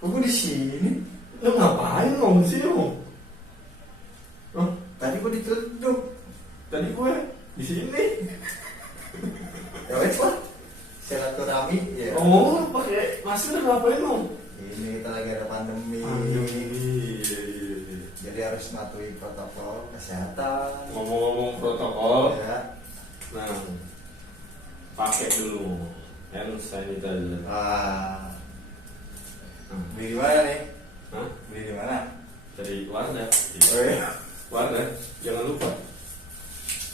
Kok gue di sini? Lu ngapain ngomong sih lu? Oh, tadi gue diteleduk. Tadi gue di sini. Ya wes lah. Silaturahmi ya. Oh, pakai masker ngapain lu? Ini kita lagi ada pandemi. Iya. Jadi harus mematuhi protokol kesehatan. Ngomong-ngomong protokol, Ya. nah pakai dulu hand sanitizer. Beli di mana nih? Hah? Beli di mana? Dari Wardah. Oh iya. Wardah, jangan lupa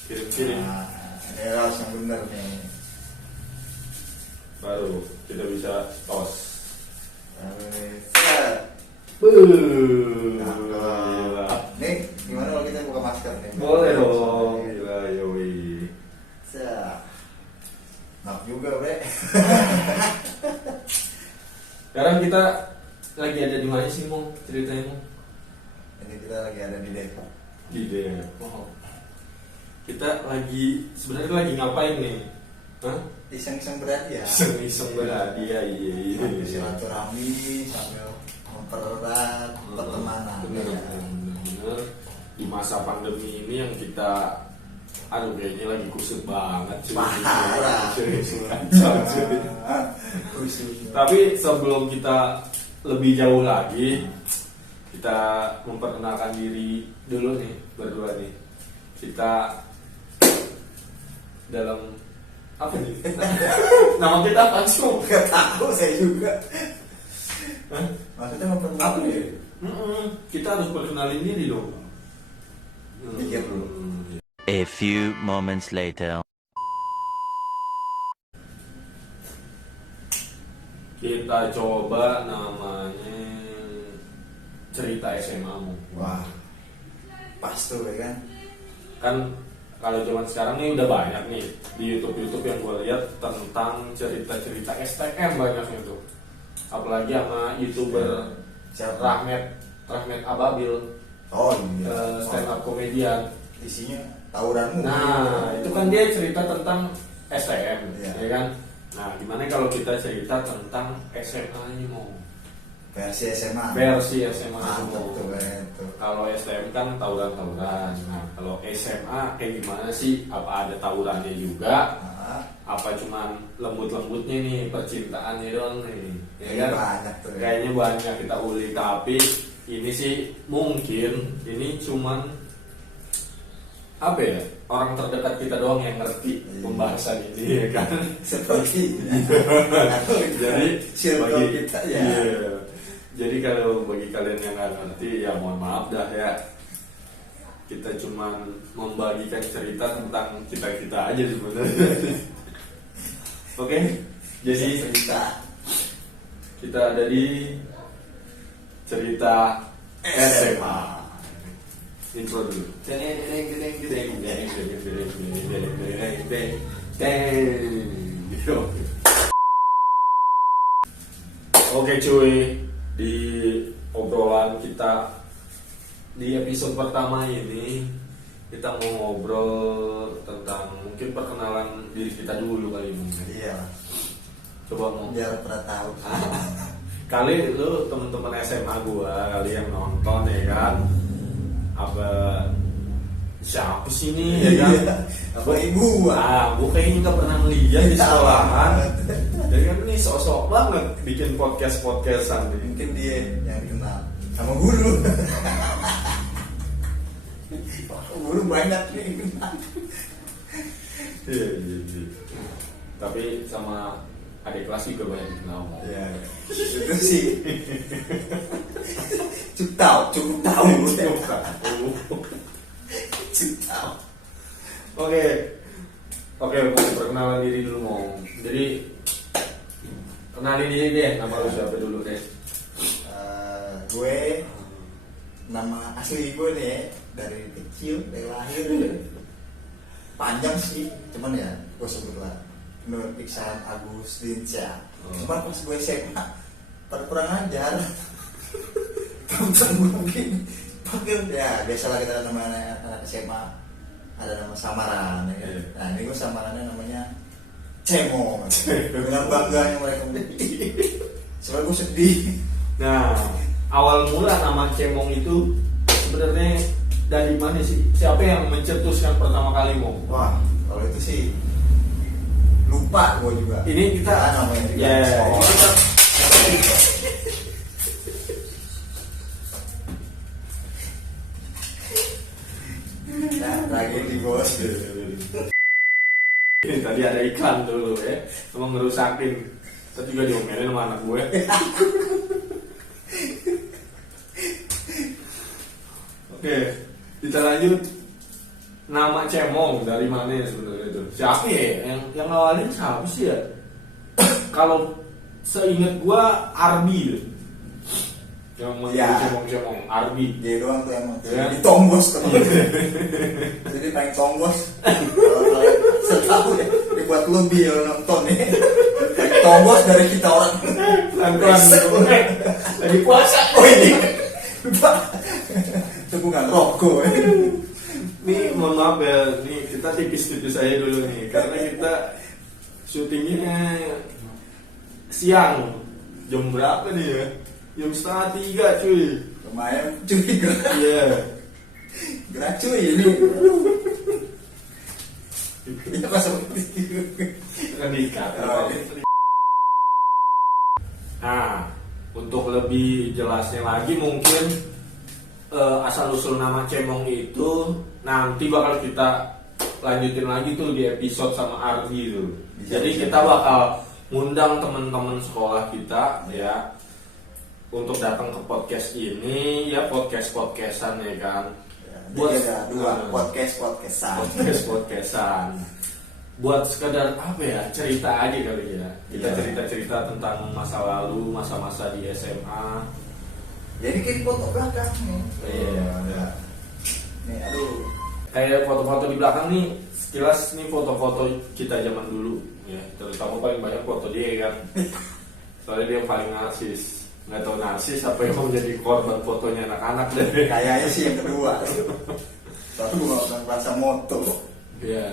kirim-kirim. Ini harus yang bener nih. Baru kita bisa tos. Set. Gila. Nih, gimana kalau kita buka masker nih? Boleh dong. Gila, yoi. Set. Nak juga, Bre. Sekarang kita lagi ada di mana sih, Mo? Ceritanya, Mo? Ini kita lagi ada di Depok. Di Depok. Kita sebenarnya lagi ngapain nih? Hah? Iseng-iseng berarti ya. Iseng-iseng berhadiah, iya. Sambil silaturahmi, sambil mempererat pertemanan. Bener. Di masa pandemi ini yang kita kayaknya lagi kusut banget cuy. Parah. Tapi sebelum kita lebih jauh lagi, kita memperkenalkan diri dulu nih berdua nih. Kita dalam apa nih? Nama kita apa sih? Gak tahu saya juga. Hah? Maksudnya Apa memperkenalkan nih? diri. Kita harus perkenalin diri dong. Pikir dulu. A few moments later. Kita coba namanya cerita SMA-mu. Wah, pas tuh ya kan. Kan kalau zaman sekarang nih udah banyak nih di YouTube yang gue lihat tentang cerita-cerita STM banyaknya tuh. Apalagi sama YouTuber Siapa? Rahmat Ababil, Oh iya. stand up komedian. Isinya tawuranmu. Nah, itu kan dia cerita tentang STM, Iya. ya kan? Nah, gimana kalau kita cerita tentang SMA-nya mau? Versi SMA. Versi SMA Mantap mau. tuh kayak itu. Kalau STM kan tawuran-tawuran. Nah, kalau SMA kayak gimana sih? Apa ada tawurannya juga? Nah, Apa cuman lembut-lembutnya nih, percintaannya doang nih? Ya ini kan? banyak tuh. Ya. Kayaknya banyak kita ulik, tapi ini sih mungkin ini cuman apa ya, orang terdekat kita doang yang ngerti Iya. pembahasan ini, ya kan? Seperti Jadi circle kita ya. iya. Jadi kalau bagi kalian yang nggak ngerti ya mohon maaf dah ya. Kita cuman membagikan cerita tentang kita aja sebenarnya. Oke, jadi cerita kita ada di cerita SMA. Intro dulu. Oke cuy, di obrolan kita di episode pertama ini kita mau ngobrol tentang mungkin perkenalan diri kita dulu kali ini. iya. Coba mau Biar pernah tahu. kali lu temen-temen SMA gua kali yang nonton ya kan, apa siapa sih ini ya kan? Apa ibu? Gua kayaknya nggak pernah ngeliat di sekolahan. Jadi kan ini sok-sok banget bikin podcastan nih. Mungkin dia yang dikenal sama guru. Guru banyak nih yang kenal. Iya. Tapi sama adik kelas juga banyak dikenal. Ya, itu sih. Cukup tahu. Oke, mau perkenalan diri dulu mau. Jadi kenalin diri deh, nama lu siapa dulu deh. Gue nama asli gue nih dari kecil dari lahir panjang sih, cuman ya gue sebut lah Nur Iksan Agustinsyah. Cuman pas gue SMA kurang ajar. Temen gue mungkin panggil ya biasalah kita namanya anak SMA ada nama samaran ya kan? Nah ini gue samarannya namanya Cemo dengan bangganya mereka. Soalnya gue sedih Nah, awal mula nama Cemong itu sebenarnya dari mana sih? Siapa yang mencetuskan pertama kali Mong? Wah, kalau itu sih lupa gue juga. Ini kita namanya juga ya, sekolah. ini kita Nah, tragedi bos. ini tadi ada iklan dulu ya, emang ngerusakin. Tadi juga diomelin sama anak gue. Oke, kita lanjut. Nama Cemong dari mana ya sebenarnya itu? Siapa ya? Yang awalin siapa sih ya? Kalau seingat gue Arbi deh. Yang manggil Ya. Cemong Arbi. Dia doang tuh emang Ya. ditombos tuh. Jadi pengen tombos. Kalau setahu ya dibuat lebih ya nonton ya. Pengen tombos dari kita orang. Pelan-pelan lagi puasa. Oh ini. Itu bukan rokok. Nih mohon maaf ya, nih kita tipis-tipis aja dulu nih, karena kita syutingnya siang. Jam berapa nih ya? Jam 2:30 cuy. Lumayan cuy gerak. Iya. Gerak cuy ini. Ini pas seperti itu. Kan diikat. Oh. Nah, untuk lebih jelasnya lagi mungkin asal usul nama Cemong itu nanti bakal kita lanjutin lagi tuh di episode sama Ardi tuh. Jadi kita bakal ngundang teman-teman sekolah kita ya untuk datang ke podcast ini ya, podcastan ya kan. Buat ada dua podcastan. Buat sekedar apa ya, cerita aja kali ya. Kita Iya. cerita-cerita tentang masa lalu, masa-masa di SMA. Jadi kayak di foto belakang nih. Iya. Nih aduh. Kayak foto-foto di belakang nih, sekilas nih foto-foto kita zaman dulu ya, terutama paling banyak foto dia kan. Soalnya dia yang paling narsis. Nggak tahu narsis apa yang mau jadi korban fotonya anak-anak deh. Kayaknya sih yang kedua. Satu gue nggak merasa moto. Iya.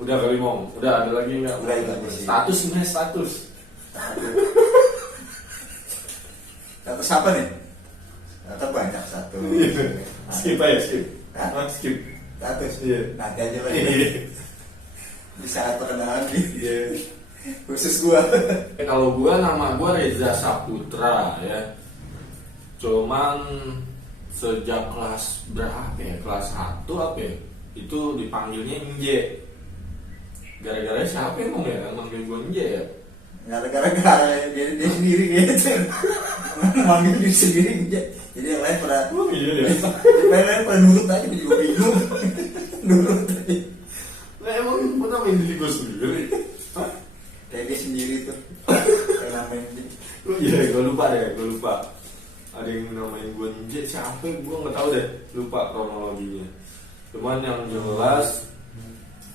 Udah kali Mong, udah ada lagi nggak? Udah, itu aja sih. Status nih, status. Status apa nih? Status banyak satu. Skip aja, skip. Hah? Skip. Status. Iya. Nanti aja lah. Iya. Di saat perkenalan nih. Iya. Khusus gua. Kalau gua nama gua Reza Saputra ya. Cuman sejak kelas berapa ya? Kelas 1 apa ya? Itu dipanggilnya Inje. Gara-gara siapa emang ya yang manggil gua Inje ya? Gara-gara dia sendiri gitu. Manggil diri sendiri. Jadi yang lain pada Oh iya ya. yang lain pada nurut aja, dia juga bingung. Nurut aja. Nah, emang gua namain diri gua sendiri. Hah? Kayak dia sendiri tuh. Kayak namain dia. Oh iya, gua lupa deh, gua lupa. Ada yang namain gua Inje, siapa? Gua nggak tahu deh, lupa kronologinya. Cuman yang jelas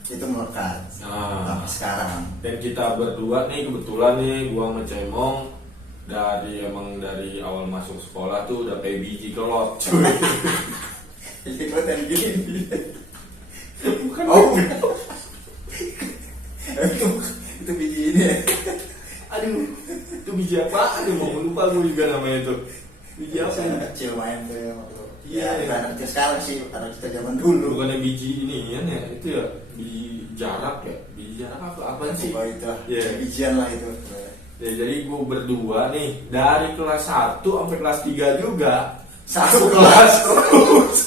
Itu melekat sampai sekarang. dan kita berdua nih kebetulan nih gua sama Cemong dari awal masuk sekolah tuh udah kayak biji kelot cuy. Jadi gue tadi gini. Bukan. Oh. Itu biji ini ya. Aduh, itu biji apa? Aduh, mau lupa gue juga namanya itu. Biji apa ya? Anak kecil main tuh waktu. Iya, Ya, iya. anak kecil sekarang sih, karena kita zaman dulu. Bukannya biji ini ya, itu ya biji jarak ya? Biji jarak apa sih? Pokoknya itu lah, Iya. bijian lah itu. Ya, jadi gue berdua nih dari kelas 1 sampai kelas 3 juga Satu kelas terus.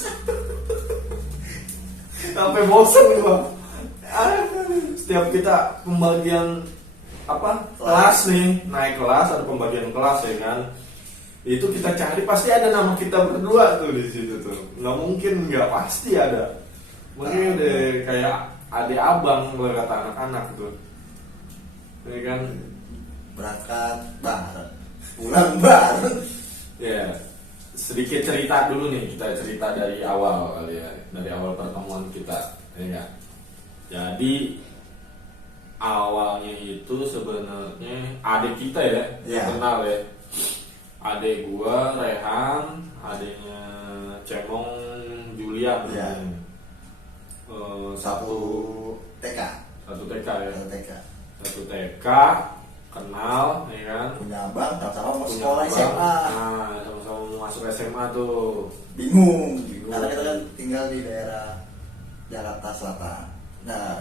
Sampai bosen gue. Setiap kita pembagian apa kelas nih, naik kelas ada pembagian kelas ya kan, itu kita cari pasti ada nama kita berdua tuh di situ tuh, nggak mungkin nggak, pasti ada. Mungkin udah kayak adik abang kalau kata anak-anak tuh, ya kan. berangkat bareng, pulang bareng. Ya, sedikit cerita dulu nih, kita cerita dari awal kali ya, dari awal pertemuan kita, ya nggak? Jadi awalnya itu sebenarnya adik kita ya, Ya. kenal ya, adik gua Rehan, adiknya Cemong Julian, Ya. satu TK. satu TK ya, Satu TK. satu TK. kenal ya kan, punya abang sama-sama mau punya sekolah abang. SMA. Nah sama-sama mau masuk SMA tuh. Bingung karena kita kan tinggal di daerah Jakarta Selatan. Nah,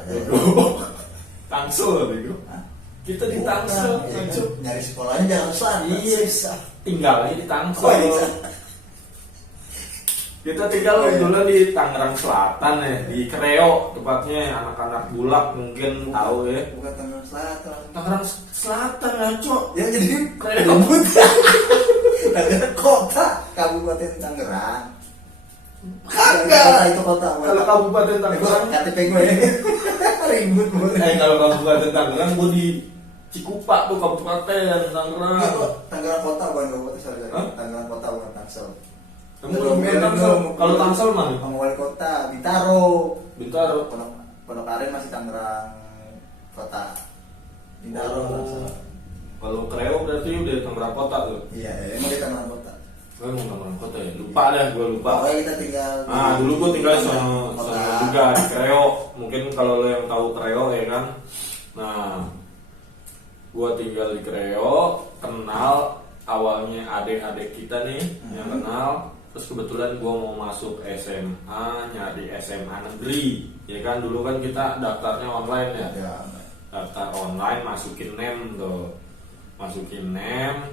Tangsel bego. Hah? Kita di Tangsel, Bukan, ya kan? Tangsel. Nyari sekolahnya Jakarta Selatan. Iya, tinggalnya di Tangsel. Oh, iya. Kita tinggal Oh, iya. dulu di Tangerang Selatan ya, di Kreo tepatnya, anak-anak Bulak mungkin tahu ya. Bukan Tangerang Selatan. Tangerang Selatan ya, Cok. Ya jadi Kreo. ribut. Tangerang kota, Kabupaten Tangerang. Kagak. Kota itu kota. Kalau Kabupaten Tangerang, KTP gue ribut banget. kalau Kabupaten Tangerang gue di Cikupa tuh Kabupaten Tangerang. Tangerang kota bukan kabupaten, sorry. Hah? Tangerang kota bukan Tangsel. Kamu bukan Tangsel. Kalau Tangsel mana? Sama wali kota Bintaro. Bintaro. Pondok Aren masih Tangerang kota. Bintaro. Oh. Tangsel. Kalau Kreo berarti udah Tangerang Kota tuh. Iya, emang di Tangerang kota. Gue mau Tangerang Kota ya. Lupa deh, gue lupa. Pokoknya kita tinggal. Nah, dulu gue tinggal sama Tangerang kota. juga di Kreo. Mungkin kalau lo yang tahu Kreo ya kan. Nah, gue tinggal di Kreo, kenal awalnya adik-adik kita nih yang kenal. Terus kebetulan gue mau masuk SMA, nyari SMA negeri. Ya kan dulu kan kita daftarnya online ya. Ya. Daftar online, masukin NEM tuh. Masukin NEM,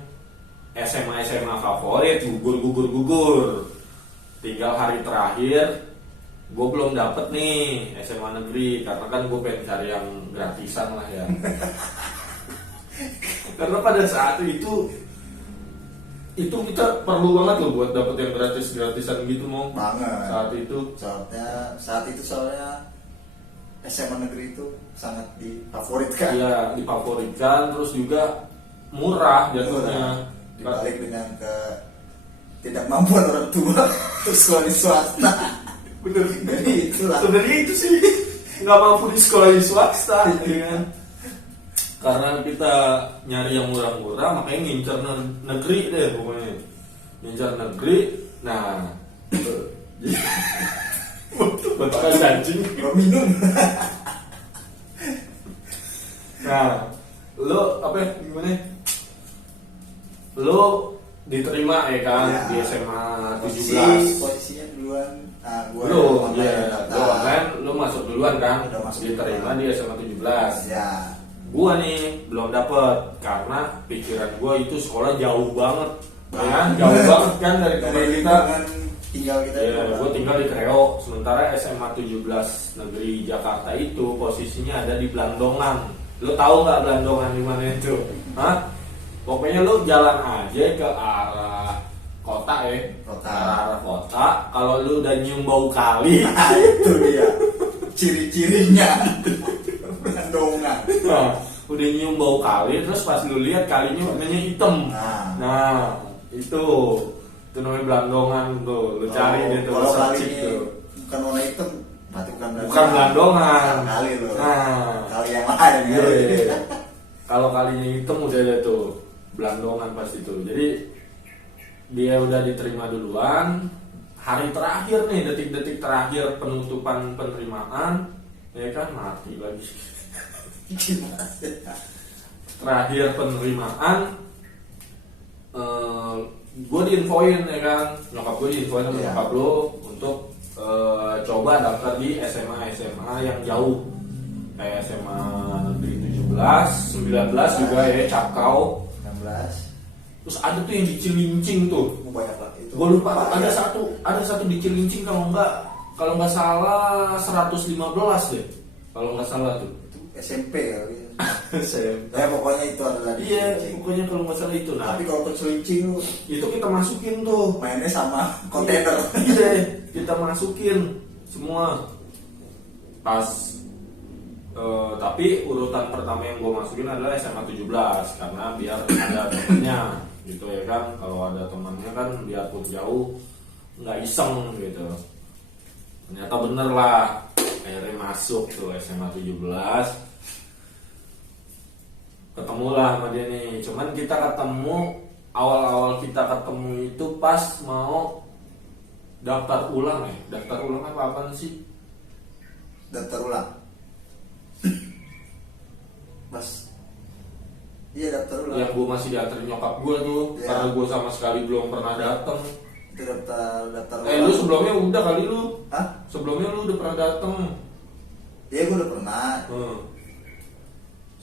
SMA favorit, gugur. Tinggal hari terakhir, gue belum dapet nih SMA negeri karena kan gue pengen cari yang gratisan lah ya. Karena pada saat itu kita perlu banget loh buat dapet yang gratisan gitu mau. Banget. Saat itu Soalnya SMA negeri itu sangat difavoritkan. iya difavoritkan, terus juga murah jatuhnya. Dibalik dengan ketidakmampuan orang tua terus sekolah di swasta. Bener. Jadi itulah. Sebenarnya itu sih nggak mampu di sekolah di swasta, ya kan? Karena kita nyari yang murah-murah, makanya ngincar negeri deh pokoknya. Ngincar negeri, nah, betul anjing. Gak minum. Nah, lo apa ya, gimana? Lo diterima ya kan Ya. di SMA 17. Posisinya duluan. Nah, gua Lo, online ya, daftar. lo masuk duluan kan? Udah masuk Diterima duluan. di SMA 17. Ya. Gua nih belum dapet karena pikiran gua itu sekolah jauh banget, ya kan? Jauh banget kan dari tempat kita. lingkungan tinggal kita. Ya, gua tinggal di Kreo. Sementara SMA 17 Negeri Jakarta itu posisinya ada di Blandongan. Lo tahu nggak Blandongan di mana itu? Hah? Pokoknya lo jalan aja ke arah kota ya, Kota. Ke arah kota. Kalau lo udah nyium bau kali, Nah, itu dia ciri-cirinya. Blandongan. nah, udah nyium bau kali, terus pas lu lihat kalinya warnanya hitam. Nah, itu namanya Blandongan tuh. Lu cari deh tuh, Kalau kali searching ini tuh. bukan warna hitam, berarti Bukan Blandongan. Kali loh. Nah, Kali yang lain ya. iya. Kalau kalinya hitam udah ada tuh Blandongan pas itu. Jadi dia udah diterima duluan. Hari terakhir nih, detik-detik terakhir penutupan penerimaan, ya kan mati lagi. Terakhir penerimaan, gue diinfoin ya kan, nyokap gue diinfoin sama Iya. nyokap lo untuk coba daftar di SMA yang jauh, kayak SMA negeri 17, 19 juga ya, Cakau. 16. Terus ada tuh yang di Cilincing tuh. Banyak lah itu. Gue lupa ada satu di Cilincing kalau nggak salah 115 deh. Kalau nggak salah tuh. Itu SMP kali ya. SMP. Ya pokoknya itu adalah di Iya, Cilincing. pokoknya kalau nggak salah itu. Nah, Tapi kalau ke Cilincing lu itu kita masukin tuh. mainnya sama kontainer. Iya, kita masukin semua. Pas tapi urutan pertama yang gue masukin adalah SMA 17 karena biar ada temennya gitu ya kan. Kalau ada temannya kan biarpun jauh nggak iseng gitu. Ternyata bener lah, akhirnya masuk tuh SMA 17. Ketemu lah sama dia nih. Cuman kita ketemu, awal-awal kita ketemu itu pas mau daftar ulang ya. Daftar ulang apa sih? Daftar ulang. Pas Iya daftar ulang. Yang gue masih dianterin nyokap gue tuh, Iya. karena gue sama sekali belum pernah datang. Itu daftar Lu sebelumnya udah kali lu? Hah? Sebelumnya lu udah pernah datang? Iya gue udah pernah.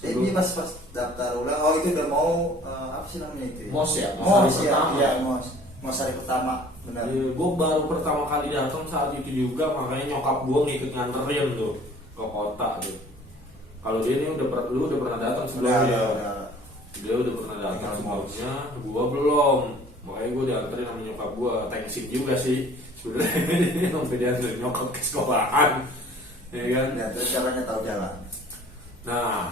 Ini pas daftar ulang, oh itu udah mau apa sih namanya itu? Mos ya? Mos hari ya, pertama. iya mos hari pertama, benar. Gue baru pertama kali datang saat itu juga, makanya nyokap gue ngikut nganterin tuh ke kota tuh. Kalau dia ini lu udah pernah datang sebelumnya. Udah. Dia udah pernah datang Tinggal sebelumnya, gue belum. Makanya gue dianterin sama nyokap gue, thanksin juga sih sebenarnya sampai dianterin nyokap ke sekolahan, ya kan? Ya, terus caranya tahu jalan. Nah,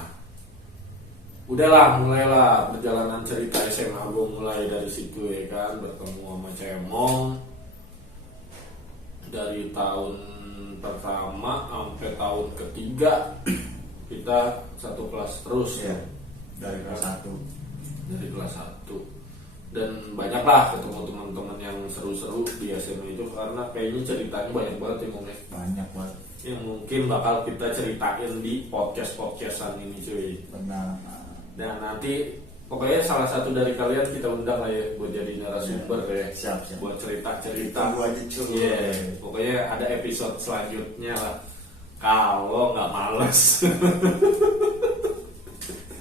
udahlah mulailah perjalanan cerita SMA gue mulai dari situ ya kan, bertemu sama Cemong dari tahun pertama sampai tahun ketiga kita satu kelas terus Iya. Dari kelas 1. dari kelas 1 dan banyaklah ketemu teman-teman yang seru-seru di SMA itu karena kayaknya ceritanya banyak banget ya Mong, ya. Banyak banget. Yang mungkin bakal kita ceritain di podcastan ini cuy. Benar. Dan nanti pokoknya salah satu dari kalian kita undang lah ya buat jadi narasumber ya. Siap. Buat cerita-cerita. Tunggu aja cuy. Iya, pokoknya ada episode selanjutnya lah. Kalau nggak males.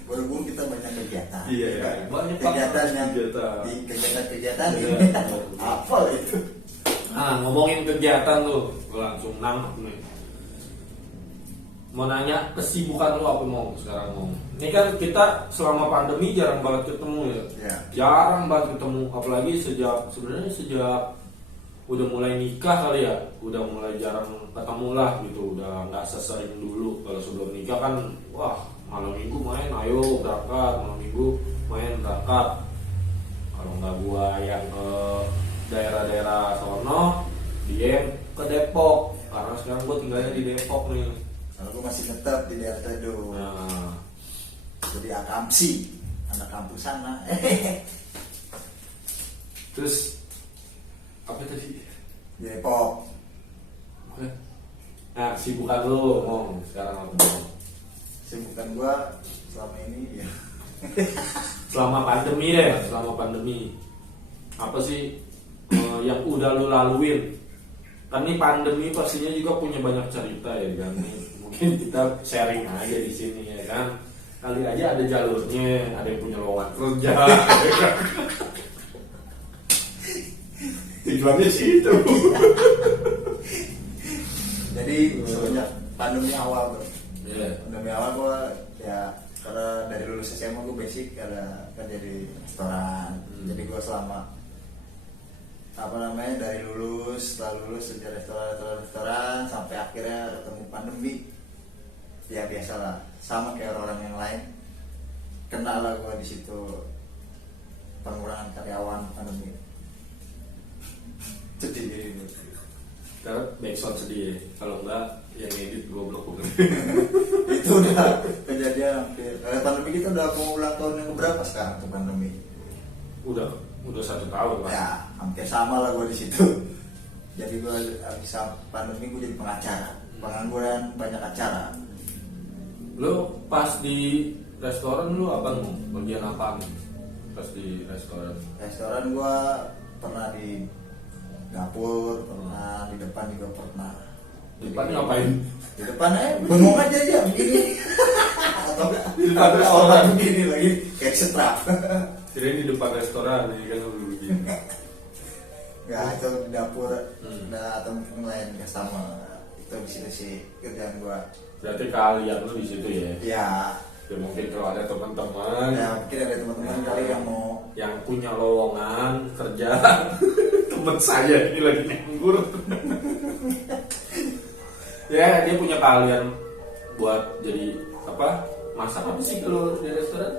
Berhubung kita banyak kegiatan. Iya, ya. Banyak kegiatan yang kegiatan. di kegiatan Iya, ini betul. apa itu? Nah, ngomongin kegiatan tuh, gue langsung nangkep nih. Mau nanya kesibukan lu apa mau sekarang mau? Ini kan kita selama pandemi jarang banget ketemu ya. Ya. Jarang banget ketemu, apalagi sebenarnya sejak udah mulai nikah kali ya, udah mulai jarang ketemu lah gitu, udah nggak sesering dulu. Kalau sebelum nikah kan, wah malam minggu main, ayo berangkat, malam minggu main berangkat. Kalau nggak gua yang ke daerah-daerah sono, dia ke Depok. Karena sekarang gua tinggalnya di Depok nih. Kalau gue masih tetap di daerah Tedo. Nah, Jadi akamsi, anak kampus sana. terus apa tadi? Di Depok. Nah, kesibukan lu mau sekarang apa? Sibukan gue selama ini ya. Selama pandemi deh, selama pandemi apa sih yang udah lu laluin? Kan ini pandemi pastinya juga punya banyak cerita ya kan. Mungkin kita sharing aja di sini ya kan. Kali aja ada jalurnya, ada yang punya lowongan kerja. Tujuannya sih itu. Jadi semenjak pandemi awal bro. Iya. Pandemi awal gue ya karena dari lulus SMA gue basic ada kerja di restoran. Jadi gue selama dari lulus, setelah lulus di restoran sampai akhirnya ketemu pandemi. Ya biasalah, sama kayak orang yang lain. Kena lah gue di situ pengurangan karyawan pandemi. Sedih. Karena backsound sedih ya. Kalau enggak yang edit goblok bukan. Itu udah kejadian hampir. Pandemi kita udah mau ulang tahun yang berapa sekarang tuh pandemi? Udah 1 tahun lah. Ya hampir sama lah gue di situ. Jadi gue habis pandemi gue jadi pengacara, pengangguran banyak acara. Lu pas di restoran lu apa nih? Bagian apa nih? Pas di restoran. Restoran gue pernah di dapur, pernah di depan juga pernah. Depan ngapain? Di depan bengong aja ya begini. Atau Di depan ada restoran. orang begini lagi kayak setrap. Kirain di depan restoran ya kan lu begini. Ya itu di dapur atau mungkin lain customer. Itu di situ sih kerjaan gue. Berarti kalian lu di situ ya. Ya, Ya mungkin kalau ada teman-teman ya mungkin ada teman-teman kali yang mau yang punya lowongan kerja. Temen saya ini lagi nganggur. Ya dia punya keahlian buat jadi apa? Masak apa sih kalau di restoran?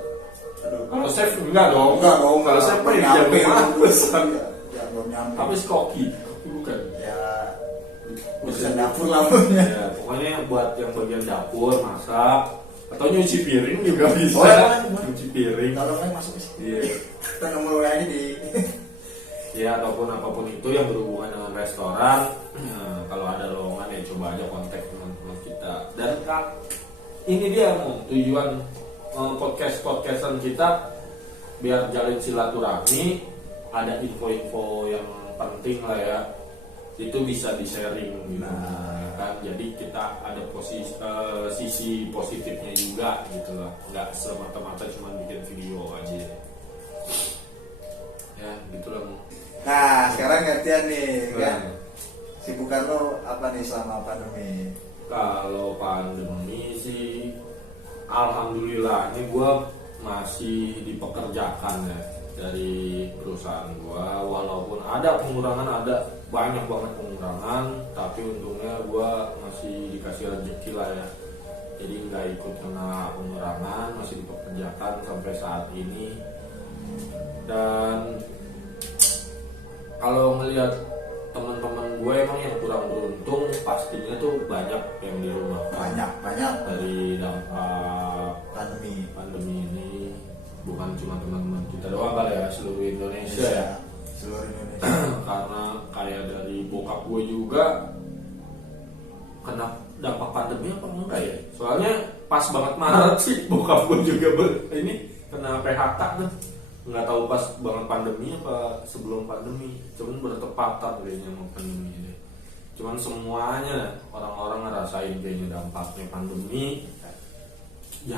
aduh. Kalau chef enggak dong. Enggak dong, Kalau chef mah nyampe jago masak. Ya belum nyampe. Apa sih koki? Koki bukan. Ya urusan dapur lah pokoknya. Ya, pokoknya buat yang bagian dapur, masak atau nyuci piring juga bisa. Oh, ya, boleh. Nyuci piring. Kalau main masuk ke sini. Iya. Kita nomor WA-nya di Ya ataupun apapun itu yang berhubungan dengan restoran. Kalau ada lowongan ya coba aja kontak teman-teman kita. Dan Kak, ini dia mau tujuan podcastan kita biar jalin silaturahmi, ada info-info yang penting lah ya, itu bisa di sharing gitu. Nah. Kan jadi kita ada sisi positifnya juga gitu lah, nggak semata-mata cuma bikin video aja ya gitulah. Nah sekarang gantian nih kan, Nah. sibukan lo apa nih selama pandemi? Kalau pandemi sih alhamdulillah ini gue masih dipekerjakan ya dari perusahaan gue, walaupun ada pengurangan, ada banyak banget pengurangan, tapi untungnya gue masih dikasih rezeki lah ya, jadi nggak ikut kena pengurangan, masih dipekerjakan sampai saat ini. Dan kalau melihat teman-teman gue emang yang kurang beruntung, pastinya tuh banyak yang di rumah, Banyak dari dampak pandemi ini. Bukan cuma teman-teman kita doang kali ya, seluruh Indonesia ya. Seluruh Indonesia. Karena kayak dari bokap gue juga kena dampak pandemi apa enggak ya, soalnya pas banget Maret sih bokap gue juga ini kena PHK tuh. Nggak tahu pas banget pandemi apa sebelum pandemi, cuman bertepatan kayaknya sama pandemi ini. Cuman semuanya orang-orang ngerasain kayaknya dampaknya pandemi ya,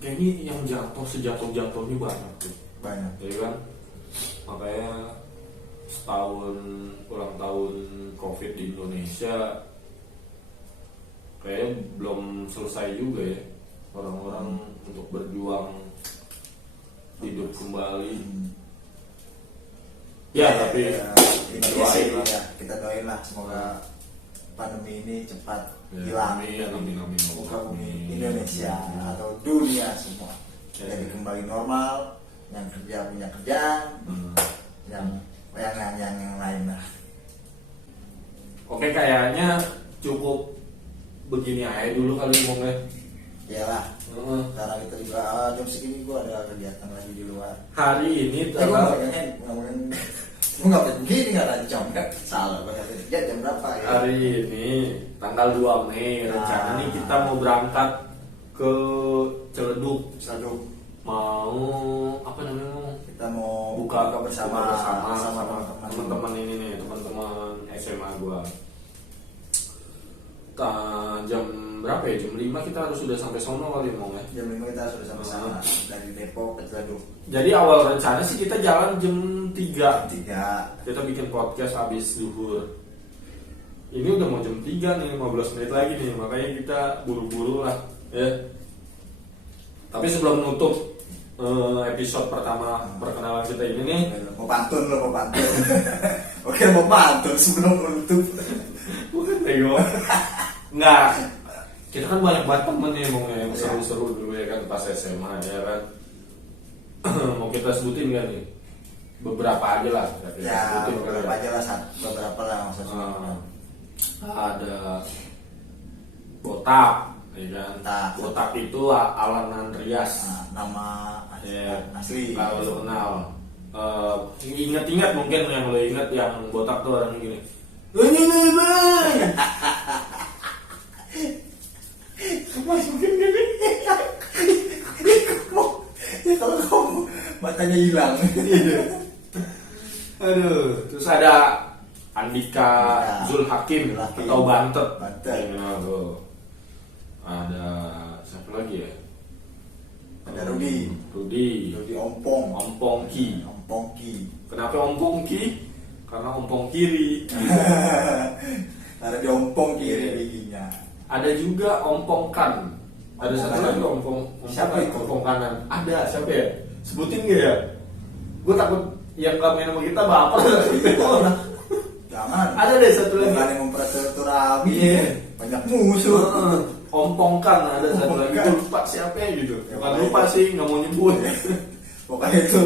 kayaknya yang jatuh sejatuh-jatuhnya banyak tuh. Banyak. Ya kan, makanya setahun ulang tahun COVID di Indonesia kayaknya belum selesai juga ya orang-orang untuk berjuang hidup kembali. Ya tapi kita doain lah. kita doain lah semoga pandemi ini cepat Ya, hilang amin. muka bumi Indonesia atau dunia semua. Ya. Jadi kembali normal, yang kerja punya kerjaan, yang lain lah. Oke, kayaknya cukup begini aja dulu kali ngomongnya. Iyalah, karena kita juga jam segini gua ada kegiatan lagi di luar. Hari ini Gua tanggal ngomongin gua nggak begini nggak ada jam kan salah berarti. Ya jam berapa ya? hari ini tanggal 2 Mei rencana nih kita mau berangkat ke Ciledug. Mau apa namanya? Kita mau buka bersama sama teman-teman. teman-teman ini nih, teman-teman SMA gua. Jam berapa ya? Jam 5 kita harus sudah sampai sono kali mau ya. Jam 5 kita sudah sama-sama dari Depok ke Ciledug. Jadi awal rencana sih kita jalan jam 3. 3. Kita bikin podcast habis zuhur. Ini udah mau jam 3 nih, 15 menit lagi nih, makanya kita buru-buru lah ya. Tapi sebelum menutup episode pertama perkenalan kita ini nih, Mau pantun. Oke, mau pantun sebelum menutup. bukan bego. Nggak, kita kan banyak banget temen nih yang seru-seru dulu ya kan pas SMA ya kan. Mau kita sebutin gak nih? Beberapa aja lah. Ya, Sebutin beberapa kali aja lah, beberapa lah maksudnya. Ada Botak, ya kan? Botak. Botak itu Alan Andreas. Nama Ya, asli. kalau lo kenal. Ingat-ingat mungkin yang lo ingat yang Botak tuh orangnya gini. Ini bang. Masukin gini. Ya kalau kamu matanya hilang. Aduh, terus ada Andika Ya. Zulhakim Zulhakim. atau Bantet. Bantet. Ya, tuh. Ada siapa lagi ya? Ada Rudi Ompong Ki. Ompongki. Kenapa Ompong Ki? Karena ompong kiri. Ada di ompong Iya. kiri giginya. Ada juga ompong kan. Ada Ompong satu kanan. lagi ompong Siapa kan, itu? ompong kanan. Ada siapa ya? Sebutin gak ya? Gue takut yang gak main sama kita baper. Jangan. Ada deh satu lagi. Bukan yang mempersilaturahmi. Iya. Banyak musuh. Ompong kan ada satu Ompong lagi. kan. Gue lupa siapa ya gitu. Ya, Bukan pokoknya lupa itu. sih, nggak mau nyebut. Pokoknya itu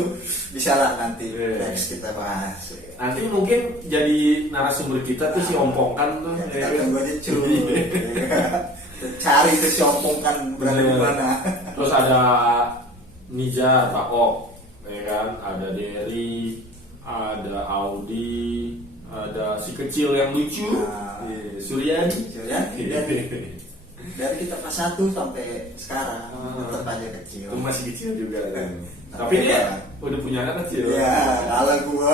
bisa lah nanti Iya. next kita bahas. Nanti mungkin jadi narasumber kita tuh si Ompong kan tuh. Ya, kita ya. tunggu aja cuy. Iya. Cari tuh si ompong kan berada di Iya. mana. Terus ada Nija Raok, ya kan? Ada Derry, ada Audi, ada si kecil yang lucu, Nah. Suryani. Suryani. Dari kita kelas 1 sampai sekarang tetap aja kecil. Lu masih kecil juga kan. Tapi Tapi dia kan. udah punya anak kecil. Ya, kalau gua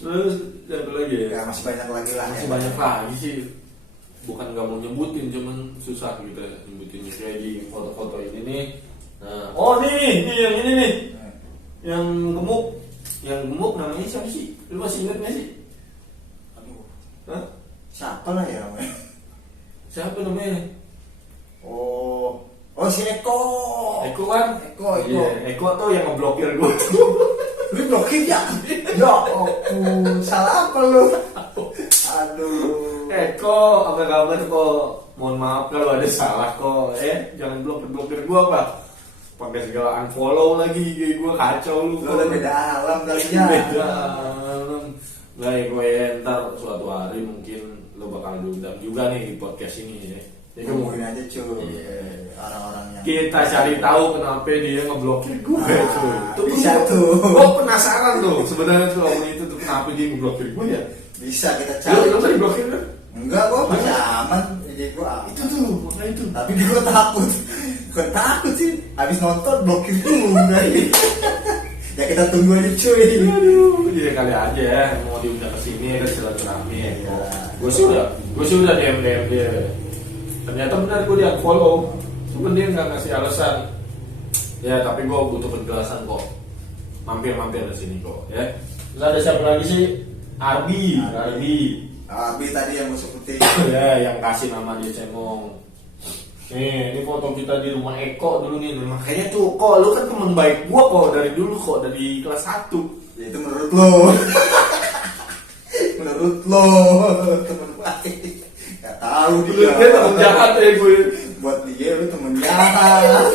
Terus apa lagi ya? ya masih banyak lagi lah. Masih ya. banyak lagi sih. Bukan nggak mau nyebutin, cuman susah gitu ya nyebutinnya kayak di foto-foto ini nih. Nah, oh nih yang ini nih, yang gemuk namanya siapa sih? Lu masih ingat nggak sih? Aduh, Hah? siapa lah ya namanya? Siapa namanya? Oh si Eko. Eko kan? Eko. Iya, Eko tuh yang ngeblokir gue. Lu blokir ya? Ya ampun, salah apa lu? Aduh. Eko, apa kabar kok? Mohon maaf kalau ada salah kok. Jangan blokir gue pak. Pakai segala unfollow lagi, kayak gue kacau lu. Lu udah beda alam kali ya. Beda alam. Nggak ya gue ntar suatu hari mungkin lo bakal diundang juga nih di podcast ini ya. Jadi Ngomongin aja cuy. Iya. Orang-orang yang kita cari tahu kenapa dia ngeblokir gue cuy. Tuh bisa tuh. Gue penasaran tuh sebenarnya tuh orang itu tuh kenapa dia ngeblokir gue ya. Bisa kita cari. Lu tadi blokir kan? Enggak, gua masih aman. Jadi gua aman. Itu tuh, makanya itu. Tapi gua takut. Gua takut sih. Habis nonton blokir dulu guys. Ya kita tunggu aja cuy. Aduh, iya kali aja ya mau diundang ke sini kan silaturahmi ya. Iya. Gue sih udah DM dia. Ternyata benar gue dia follow. Cuman dia nggak ngasih alasan. Ya tapi gue butuh penjelasan kok. Mampir ke sini kok ya. Terus ada siapa lagi sih? Arbi. Abi tadi yang gua sebutin. Ya, yang kasih nama dia Cemong. Nih, ini foto kita di rumah Eko dulu nih. Makanya tuh, kok lu kan teman baik gua kok dari dulu kok dari kelas 1. Ya, itu menurut lo. Menurut lo teman baik. Gak tahu dia. Dia teman jahat ya gue. Buat dia lu teman jahat.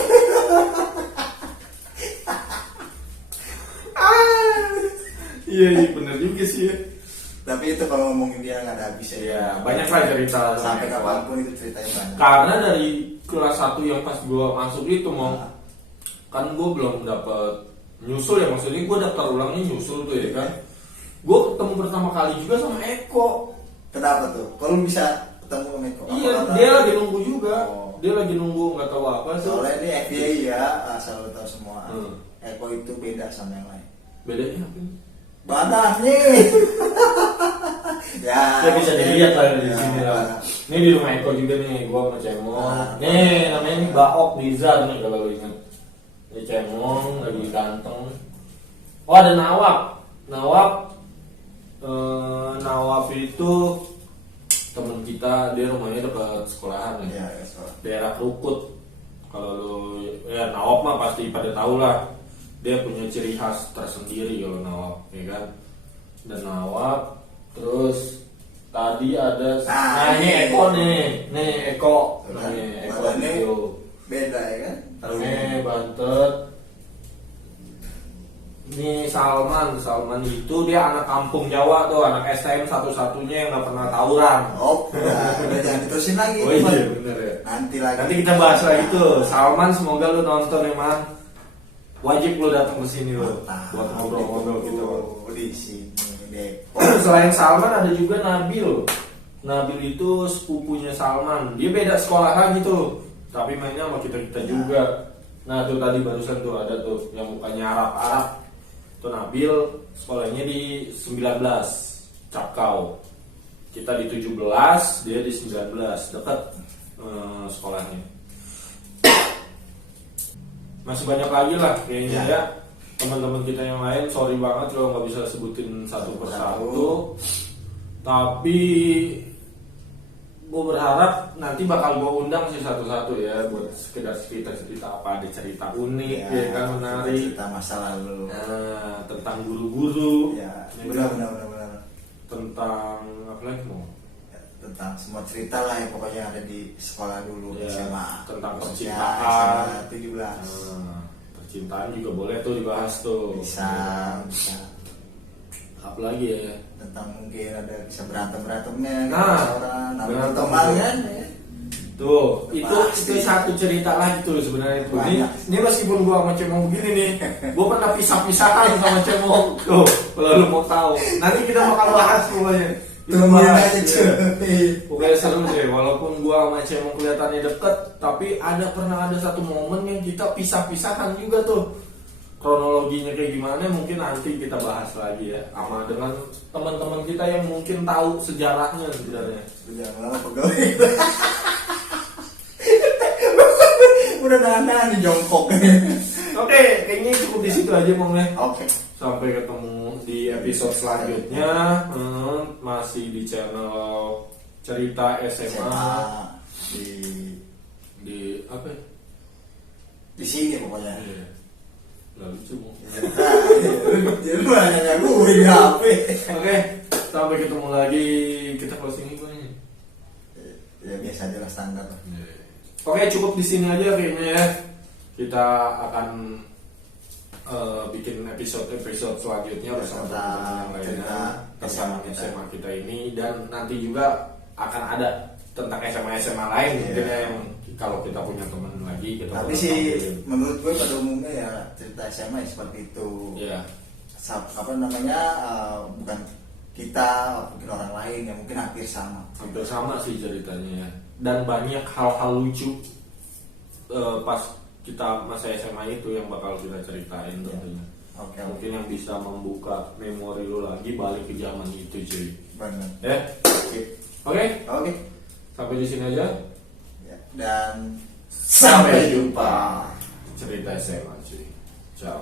Iya, bener juga sih ya. Tapi itu kalau ngomongin dia nggak ada habisnya. Iya, banyak lah cerita. Sampai kapanpun itu ceritanya banyak. Karena dari kelas 1 yang pas gua masuk itu mau kan gua belum dapet nyusul ya, maksudnya gua daftar ulangnya nyusul tuh ya kan. Gua ketemu pertama kali juga sama Eko. Kenapa tuh? Kalau bisa ketemu sama Eko? Iya, dia lagi nunggu juga. Dia lagi nunggu nggak tahu apa tuh. Soalnya ini FBI ya, asal lo tahu semua. Hmm. Eko itu beda sama yang lain. Bedanya apa? Badannya. Ya bisa dilihat lah di Ya, sini lah. badan. Ini di rumah Eko juga nih, gua sama Cemong. Ah. Nih namanya ini Baok Nizar nih kalau lu ingat. Ini Cemong lagi ganteng. Oh ada Nawab itu temen kita, dia rumahnya dekat sekolahan ya. Iya, soal. Daerah Krukut. Kalau lu ya Nawab mah pasti pada tahu lah. Dia punya ciri khas tersendiri kalau Nawab, ya kan? Dan Nawab, terus tadi ada, Nah, ini Eko nih Eko, Nah, nih Eko badannya itu, beda ya kan? ini bantet. Ini Salman itu dia anak kampung Jawa tuh, anak STM satu-satunya yang nggak pernah tawuran. Oh, udah jangan diterusin lagi. Oh Mas. iya bener ya. Nanti lagi. Nanti kita bahas lagi tuh. Salman semoga lu nonton emang. Wajib lu datang ke sini lu buat ngobrol-ngobrol gitu. Di sini deh. Selain Salman ada juga Nabil. Nabil itu sepupunya Salman. Dia beda sekolahan gitu, tapi mainnya sama kita juga. Nah tuh tadi barusan tuh ada tuh yang mukanya Arab. Tuh Nabil sekolahnya di 19 Capkau. Kita di 17, dia di 19, dekat sekolahnya. Masih banyak lagi lah kayaknya ya. Teman-teman kita yang lain, sorry banget kalau nggak bisa sebutin satu persatu. Tapi gue berharap nanti bakal gue undang sih satu-satu ya, buat sekedar cerita apa, ada cerita unik ya kan, menarik, cerita masa lalu. nah, tentang guru-guru Ya, ya benar. kan? Tentang apa lagi mau Ya, tentang semua cerita lah ya pokoknya ada di sekolah dulu Ya, SMA. tentang Khususnya percintaan. SMA 17. Percintaan juga boleh tuh dibahas tuh. Bisa. Apa lagi ya? Tentang mungkin ada bisa berantemnya Nah, orang berantem teman juga. kan ya. Tuh, Pasti. itu satu cerita lagi tuh sebenarnya tuh. Banyak. Ini meskipun gua sama Cemong begini nih, gua pernah pisah-pisahan sama Cemong. Tuh, kalau lu mau tahu. Nanti kita bakal bahas pokoknya. Tungguin aja cuy. Pokoknya seru sih, walaupun gua sama Cemong kelihatannya deket, tapi pernah ada satu momen yang kita pisah-pisahkan juga tuh. Kronologinya kayak gimana mungkin nanti kita bahas lagi ya, sama dengan teman-teman kita yang mungkin tahu sejarahnya sebenarnya. Jangan lama pegawai. Udah nahan nih jongkok. Oke, kayaknya cukup di situ aja Mong ya. Oke. Sampai ketemu di episode selanjutnya. Masih di channel Cerita SMA di apa ya? Di sini pokoknya. Iya. Nggak lucu Mong. Jadi lu nanya gue di HP. Oke, sampai ketemu lagi. Kita closing gue nih. Ya biasa aja lah standar. Oke, cukup di sini aja kayaknya ya. Kita akan bikin episode selanjutnya bersama teman-teman yang lainnya tentang SMA kita ini, dan nanti juga akan ada tentang SMA lain mungkin ya, yang kalau kita punya teman lagi kita. Tapi sih menurut gue pada umumnya ya cerita SMA ya seperti itu. Iya. Apa namanya, bukan kita, mungkin orang lain yang mungkin hampir sama. Hampir sama sih ceritanya ya. Dan banyak hal-hal lucu pas kita masa SMA itu yang bakal kita ceritain tentunya. Oke. Mungkin yang bisa membuka memori lu lagi balik ke zaman itu cuy. Benar. Ya. Oke. Oke. Sampai di sini aja. Ya. Dan Sampai jumpa. Cerita SMA cuy. Ciao.